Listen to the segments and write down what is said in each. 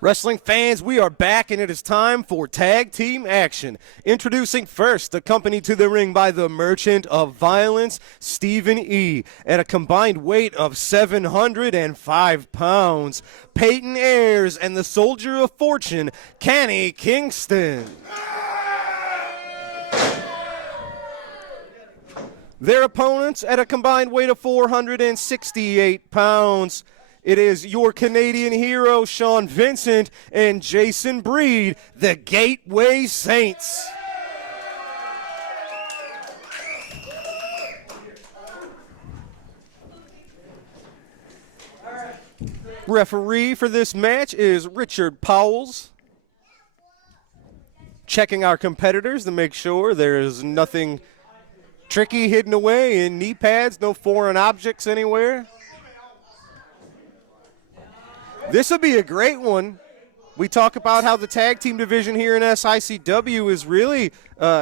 Wrestling fans, we are back, and it is time for tag team action. Introducing first, accompanied to the ring by the Merchant of Violence, Stephen E. At a combined weight of 705 pounds, Peyton Ayers and the Soldier of Fortune, Kenny Kingston. Their opponents at a combined weight of 468 pounds. It is your Canadian hero, Sean Vincent, and Jason Breed, the Gateway Saints. Referee for this match is Richard Powells. Checking our competitors to make sure there is nothing tricky hidden away in knee pads, no foreign objects anywhere. This will be a great one. We talk about how the tag team division here in SICW is really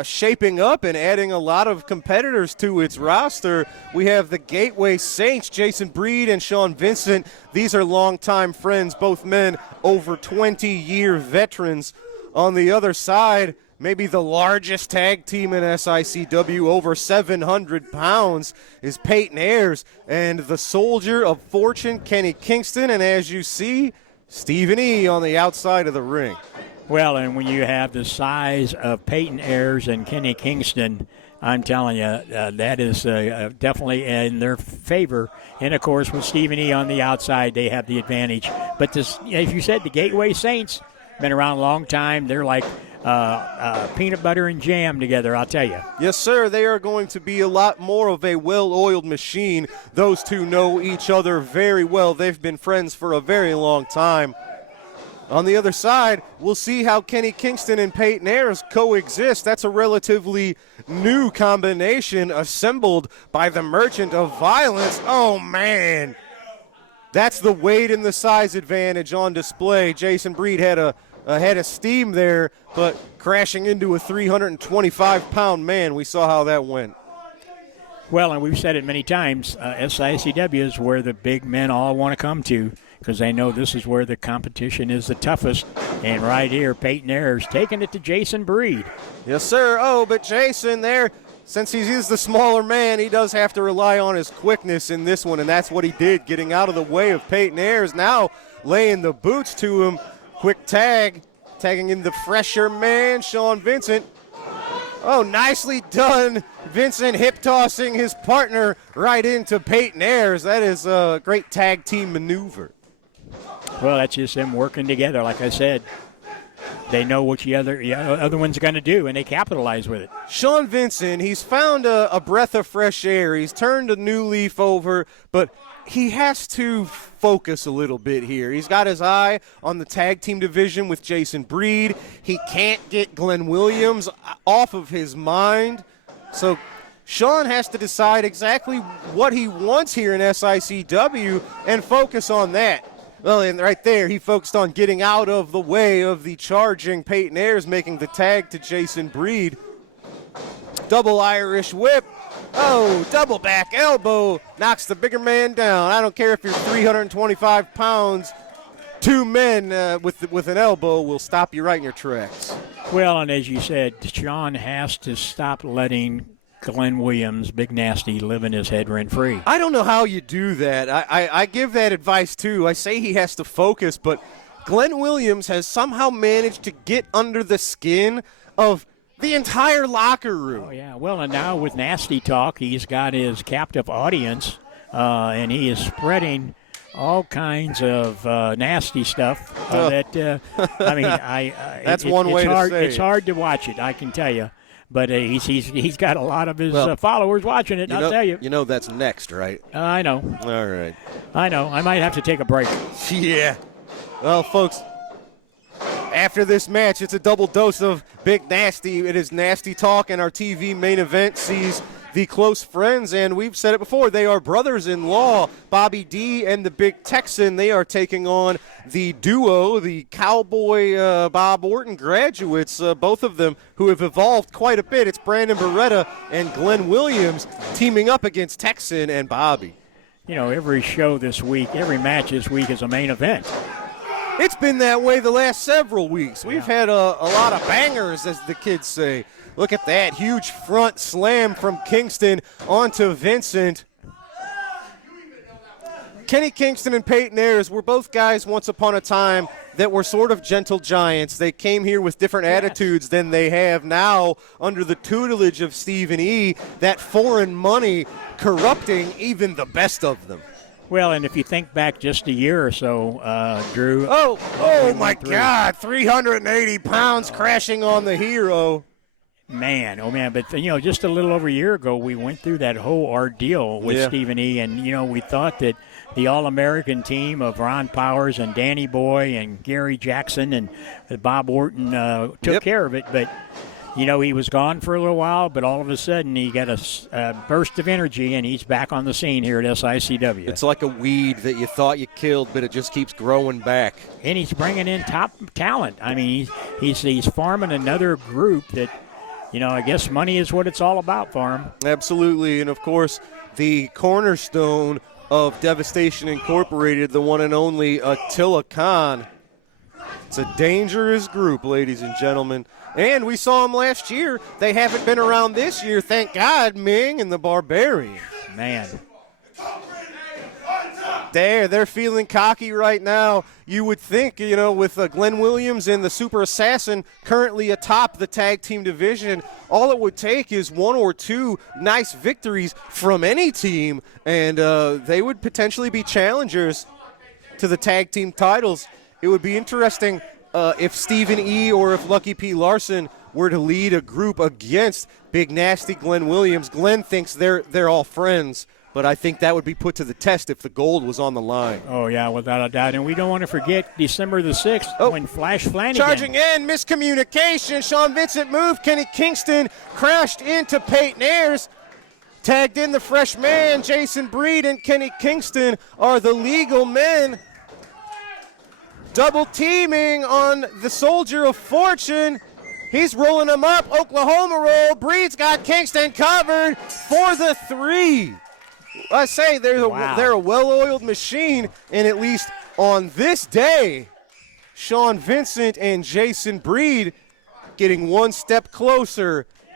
shaping up and adding a lot of competitors to its roster. We have the Gateway Saints, Jason Breed and Sean Vincent. These are longtime friends, both men over 20-year veterans. On the other side, maybe the largest tag team in SICW, over 700 pounds, is Peyton Ayers and the Soldier of Fortune, Kenny Kingston. And as you see, Stephen E. on the outside of the ring. Well, and when you have the size of Peyton Ayers and Kenny Kingston, I'm telling you, that is definitely in their favor. And, of course, with Stephen E. on the outside, they have the advantage. But this, as you said, the Gateway Saints, been around a long time. They're like peanut butter and jam together, I'll tell you. Yes, sir. They are going to be a lot more of a well-oiled machine. Those two know each other very well. They've been friends for a very long time. On the other side, we'll see how Kenny Kingston and Peyton Ayers coexist. That's a relatively new combination assembled by the Merchant of Violence. Oh, man. That's the weight and the size advantage on display. Jason Breed had a head of steam there, but crashing into a 325-pound man. We saw how that went. Well, and we've said it many times, SICW is where the big men all want to come to because they know this is where the competition is the toughest. And right here, Peyton Ayers taking it to Jason Breed. Yes, sir. Oh, but Jason there, since he is the smaller man, he does have to rely on his quickness in this one, and that's what he did, getting out of the way of Peyton Ayers, now laying the boots to him. Quick tag, tagging in the fresher man, Sean Vincent. Oh, nicely done. Vincent hip-tossing his partner right into Peyton Ayers. That is a great tag team maneuver. Well, that's just them working together. Like I said, they know what the other one's going to do, and they capitalize with it. Sean Vincent, he's found a breath of fresh air. He's turned a new leaf over, but he has to focus a little bit here. He's got his eye on the tag team division with Jason Breed. He can't get Glenn Williams off of his mind. So Sean has to decide exactly what he wants here in SICW and focus on that. Well, and right there, he focused on getting out of the way of the charging Peyton Ayers, making the tag to Jason Breed. Double Irish whip. Oh, double back elbow knocks the bigger man down. I don't care if you're 325 pounds. Two men with an elbow will stop you right in your tracks. Well, and as you said, Sean has to stop letting Glenn Williams, Big Nasty, live in his head rent-free. I don't know how you do that. I give that advice, too. I say he has to focus, but Glenn Williams has somehow managed to get under the skin of the entire locker room. Oh, yeah. Well, and now with Nasty Talk, he's got his captive audience, and he is spreading all kinds of nasty stuff. That's one way to say it. It's hard to watch it, I can tell you. But he's got a lot of his followers watching it, I'll tell you. You know that's next, right? I know. All right. I know. I might have to take a break. Yeah. Well, folks, after this match, it's a double dose of Big Nasty. It is Nasty Talk, and our TV main event sees the close friends, and we've said it before, they are brothers-in-law, Bobby D and the Big Texan. They are taking on the duo, the Cowboy Bob Orton graduates, both of them who have evolved quite a bit. It's Brandon Beretta and Glenn Williams teaming up against Texan and Bobby. You know, every show this week, every match this week is a main event. It's been that way the last several weeks. We've had a lot of bangers, as the kids say. Look at that huge front slam from Kingston onto Vincent. Kenny Kingston and Peyton Ayers were both guys once upon a time that were sort of gentle giants. They came here with different attitudes than they have now under the tutelage of Stephen E., that foreign money corrupting even the best of them. Well, and if you think back just a year or so, Drew. Oh my God, 380 pounds crashing on the hero. Man, oh man, but just a little over a year ago, we went through that whole ordeal with Stephen E., and we thought that the All-American team of Ron Powers and Danny Boy and Gary Jackson and Bob Orton took care of it, but he was gone for a little while, but all of a sudden he got a burst of energy, and he's back on the scene here at SICW. It's like a weed that you thought you killed, but it just keeps growing back. And he's bringing in top talent. I mean, he's farming another group that, I guess money is what it's all about for him. Absolutely, and of course, the cornerstone of Devastation Incorporated, the one and only Attila Khan. It's a dangerous group, ladies and gentlemen. And we saw them last year. They haven't been around this year, thank God, Ming and the Barbarian. Man. They're feeling cocky right now. You would think, with Glenn Williams and the Super Assassin currently atop the tag team division, all it would take is one or two nice victories from any team, and they would potentially be challengers to the tag team titles. It would be interesting if Stephen E. or if Lucky P. Larson were to lead a group against Big Nasty Glenn Williams. Glenn thinks they're all friends, but I think that would be put to the test if the gold was on the line. Oh, yeah, without a doubt. And we don't want to forget December the 6th when Flash Flanagan. Charging in, miscommunication. Sean Vincent moved. Kenny Kingston crashed into Peyton Ayers. Tagged in the fresh man. Jason Breed and Kenny Kingston are the legal men. Double teaming on the Soldier of Fortune. He's rolling him up. Oklahoma roll. Breed's got Kingston covered for the 3. I say they're a well-oiled machine, and at least on this day, Sean Vincent and Jason Breed getting one step closer